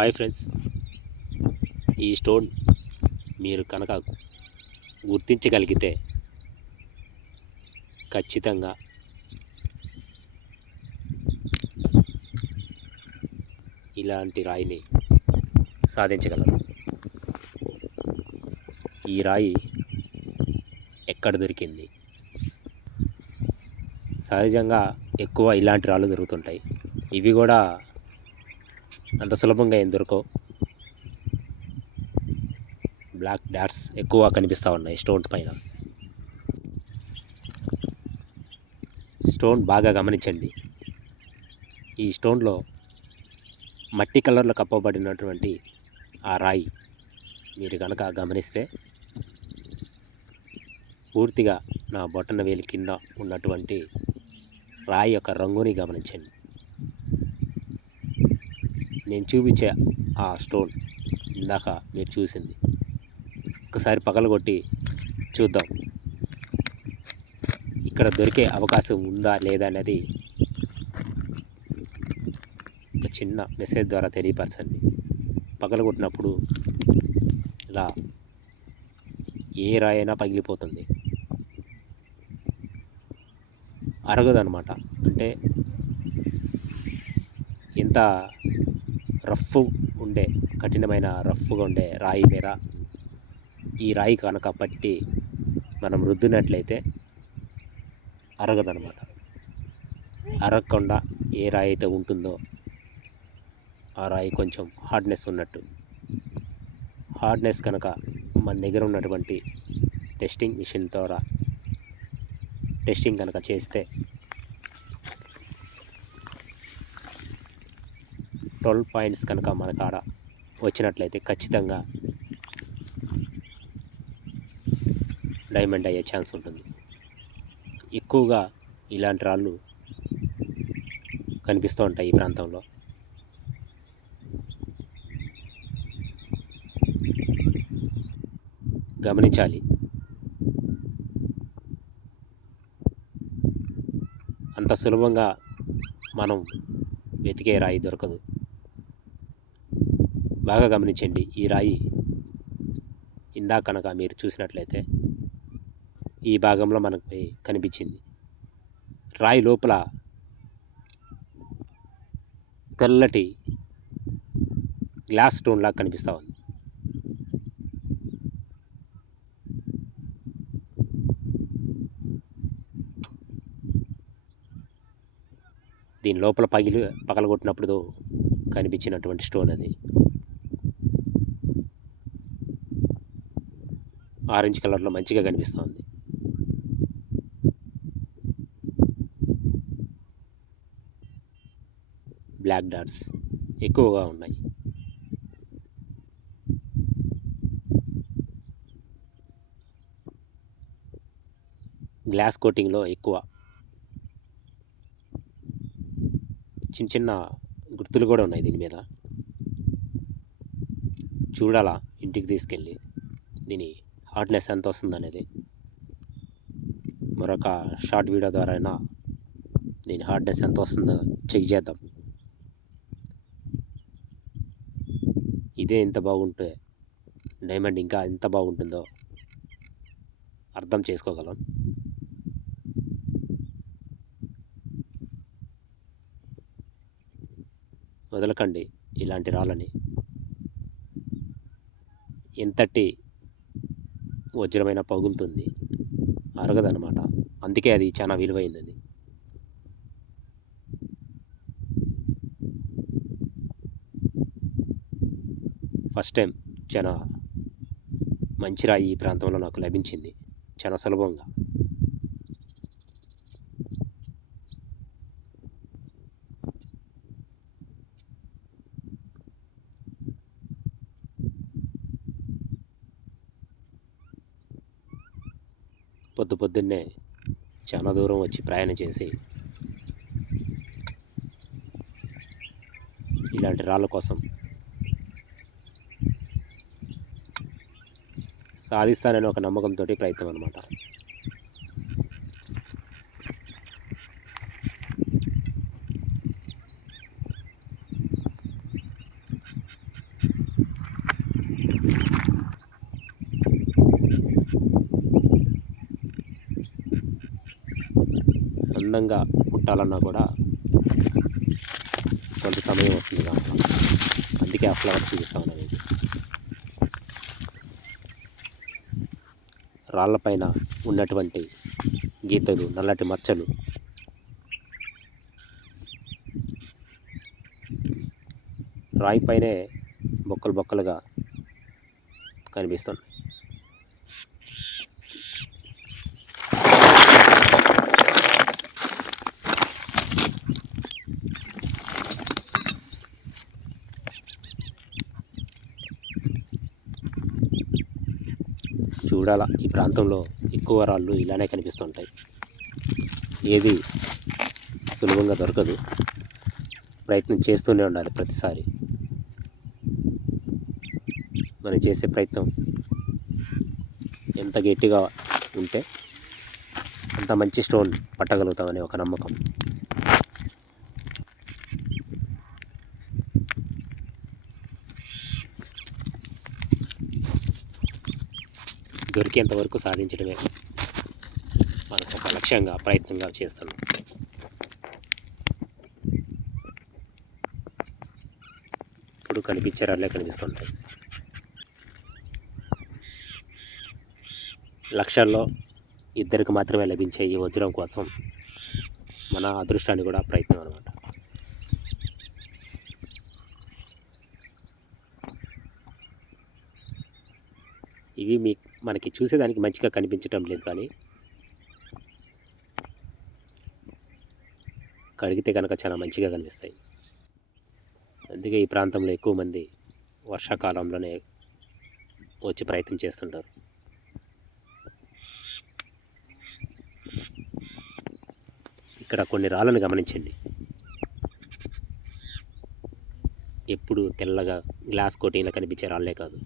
Hi friends. ఈ stone మీరు కనుక గుర్తించగలిగితే ఖచ్చితంగా ఇలాంటి రాయిని సాధించగలరు. ఈ రాయి ఎక్కడ దొరికింది? సహజంగా ఎక్కువ ఇలాంటి రాళ్ళు దొరుకుతుంటాయి. ఇవి కూడా అంత సులభంగా ఏం దొరకవు. బ్లాక్ డాట్స్ ఎక్కువ కనిపిస్తూ ఉన్నాయి స్టోన్స్ పైన. స్టోన్ బాగా గమనించండి. ఈ స్టోన్లో మట్టి కలర్లో కప్పబడినటువంటి ఆ రాయి మీరు కనుక గమనిస్తే పూర్తిగా నా బొట్టన వేలి కింద ఉన్నటువంటి రాయి యొక్క రంగుని గమనించండి. నేను చూపించే ఆ స్టోన్ ఇందాక మీరు చూసింది. ఒకసారి పగలగొట్టి చూద్దాం. ఇక్కడ దొరికే అవకాశం ఉందా లేదా అనేది ఒక చిన్న మెసేజ్ ద్వారా తెలియపరచండి. పగలగొట్టినప్పుడు ఇలా ఏ రాయైనా పగిలిపోతుంది. అరగదనమాట అంటే ఎంత రఫ్ ఉండే కఠినమైన రఫ్గా ఉండే రాయి మీద ఈ రాయి కనుక పట్టి మనం రుద్దినట్లయితే అరగదనమాట అరగకుండా ఏ రాయి అయితే ఉంటుందో ఆ రాయి కొంచెం హార్డ్నెస్ ఉన్నట్టు. హార్డ్నెస్ కనుక మన దగ్గర ఉన్నటువంటి టెస్టింగ్ మిషన్ ద్వారా టెస్టింగ్ కనుక చేస్తే ట్వెల్వ్ పాయింట్స్ కనుక మన కాడ వచ్చినట్లయితే ఖచ్చితంగా డైమండ్ అయ్యే ఛాన్స్ ఉంటుంది. ఎక్కువగా ఇలాంటి రాళ్ళు కనిపిస్తూ ఉంటాయి ఈ ప్రాంతంలో. గమనించాలి. అంత సులభంగా మనం వెతికే రాయి దొరకదు. బాగా గమనించండి ఈ రాయి. ఇందాక కనుక మీరు చూసినట్లయితే ఈ భాగంలో మనకి కనిపించింది. రాయి లోపల తెల్లటి గ్లాస్ స్టోన్ లాగా కనిపిస్తూ ఉంది. దీని లోపల పగిలి పగలగొట్టినప్పుడు కనిపించినటువంటి స్టోన్ అది. ఆరెంజ్ కలర్లో మంచిగా కనిపిస్తుంది. బ్లాక్ డాట్స్ ఎక్కువగా ఉన్నాయి. గ్లాస్ కోటింగ్లో ఎక్కువ. చిన్న చిన్న గుర్తులు కూడా ఉన్నాయి దీని మీద. చూడాలా ఇంటికి తీసుకెళ్ళి దీని హార్డ్నెస్ ఎంత వస్తుంది అనేది మరొక షార్ట్ వీడియో ద్వారా అయినా దీని హార్డ్నెస్ ఎంత వస్తుందో చెక్ చేద్దాం. ఇదే ఇంత బాగుంటే డైమండ్ ఇంకా ఎంత బాగుంటుందో అర్థం చేసుకోగలం. వదలకండి ఇలాంటి రాళ్ళని. ఎంతటి వజ్రమైన పగులుతుంది. అరగదనమాట అందుకే అది చాలా విలువైంది ఫస్ట్ టైం చాలా మంచి రాయి ఈ ప్రాంతంలో నాకు లభించింది. చాలా సులభంగా. పొద్దు పొద్దున్నే చాలా దూరం వచ్చి ప్రయాణం చేసి ఇలాంటి రాళ్ళ కోసం సాధిస్తానని ఒక నమ్మకంతో ప్రయత్నం అనమాట అందంగా పుట్టాలన్నా కూడా కొంత సమయం వస్తుంది కాబట్టి అందుకే ఆ ఫ్లవర్ చూపిస్తా ఉన్నాను ఇది రాళ్ళపైన ఉన్నటువంటి గీతలు నల్లటి మచ్చలు. రాయి పైనే బొక్కలు బొక్కలుగా కనిపిస్తుంది చూడాల? ఈ ప్రాంతంలో ఎక్కువ రాళ్ళు ఇలానే కనిపిస్తుంటాయి. ఏది సులభంగా దొరకదు. ప్రయత్నం చేస్తూనే ఉండాలి ప్రతిసారి. మనం చేసే ప్రయత్నం ఎంత గట్టిగా ఉంటే అంత మంచి స్టోన్ పట్టగలుగుతామనే ఒక నమ్మకం. దొరికేంత వరకు సాధించడమే. మనకు ఒక లక్ష్యంగా ప్రయత్నంగా చేస్తున్నాం. ఇప్పుడు కనిపించే కనిపిస్తుంటాయి. లక్షల్లో ఇద్దరికి మాత్రమే లభించే ఈ వజ్రం కోసం మన అదృష్టాన్ని కూడా ప్రయత్నం అనమాట ఇవి మీ మనకి చూసేదానికి మంచిగా కనిపించటం లేదు కానీ కడిగితే కనుక చాలా మంచిగా కనిపిస్తాయి. అందుకే ఈ ప్రాంతంలో ఎక్కువ మంది వర్షాకాలంలోనే వచ్చి ప్రయత్నం చేస్తుంటారు. ఇక్కడ కొన్ని రాళ్ళను గమనించండి. ఎప్పుడు తెల్లగా గ్లాస్ కోటింగ్లో కనిపించే రాళ్ళే కాదు.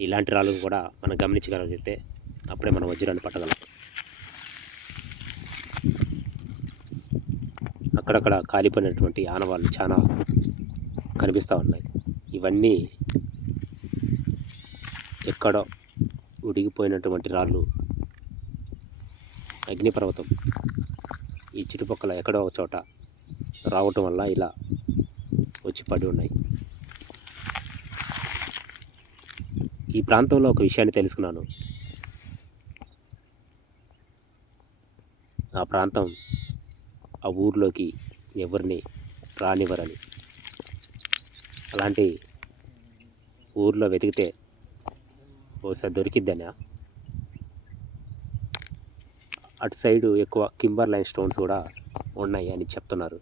ఇలాంటి రాళ్ళు కూడా మనం గమనించగలిగితే అప్పుడే మనం వజ్రాన్ని పట్టగలం. అక్కడక్కడ కాలిపోయినటువంటి ఆనవాళ్ళు చాలా కనిపిస్తూ ఉన్నాయి. ఇవన్నీ ఎక్కడో ఉడిగిపోయినటువంటి రాళ్ళు. అగ్నిపర్వతం. ఈ చుట్టుపక్కల ఎక్కడో ఒక చోట రావటం వల్ల ఇలా వచ్చి పడి ఉన్నాయి. ఈ ప్రాంతంలో ఒక విషయాన్ని తెలుసుకున్నాను. ఆ ప్రాంతం ఆ ఊర్లోకి ఎవరిని రానివ్వరని. అలాంటి ఊర్లో వెతికితే బహుశా దొరికిద్దనా. అటు సైడు ఎక్కువ కింబర్ లైన్ స్టోన్స్ కూడా ఉన్నాయి అని చెప్తున్నారు.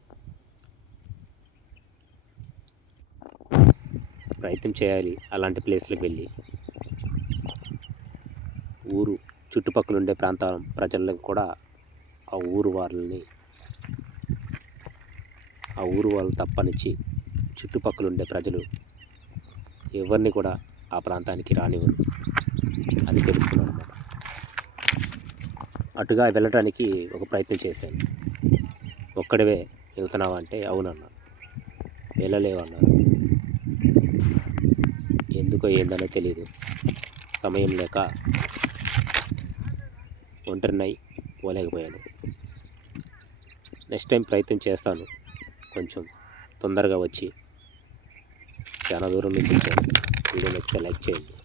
ప్రయత్నం చేయాలి అలాంటి ప్లేస్లకు వెళ్ళి. ఊరు చుట్టుపక్కల ఉండే ప్రాంతం ప్రజలకు కూడా ఆ ఊరు వాళ్ళని ఆ ఊరు వాళ్ళు తప్పనిచ్చి చుట్టుపక్కల ఉండే ప్రజలు ఎవరిని కూడా ఆ ప్రాంతానికి రానివ్వరు అని తెలుసుకున్నాను అన్నమాట. అటుగా వెళ్ళటానికి ఒక ప్రయత్నం చేశాను. ఒక్కడివే వెళ్తున్నావా అంటే అవునన్నా. వెళ్ళలేవన్నారు. ఎందుకో ఏందనో తెలియదు సమయం లేక ఒంటరినై పోలేకపోయాను. నెక్స్ట్ టైం ప్రయత్నం చేస్తాను. కొంచెం తొందరగా వచ్చి చాలా దూరం నుంచి వీడియో నచ్చితే లైక్ చేయండి.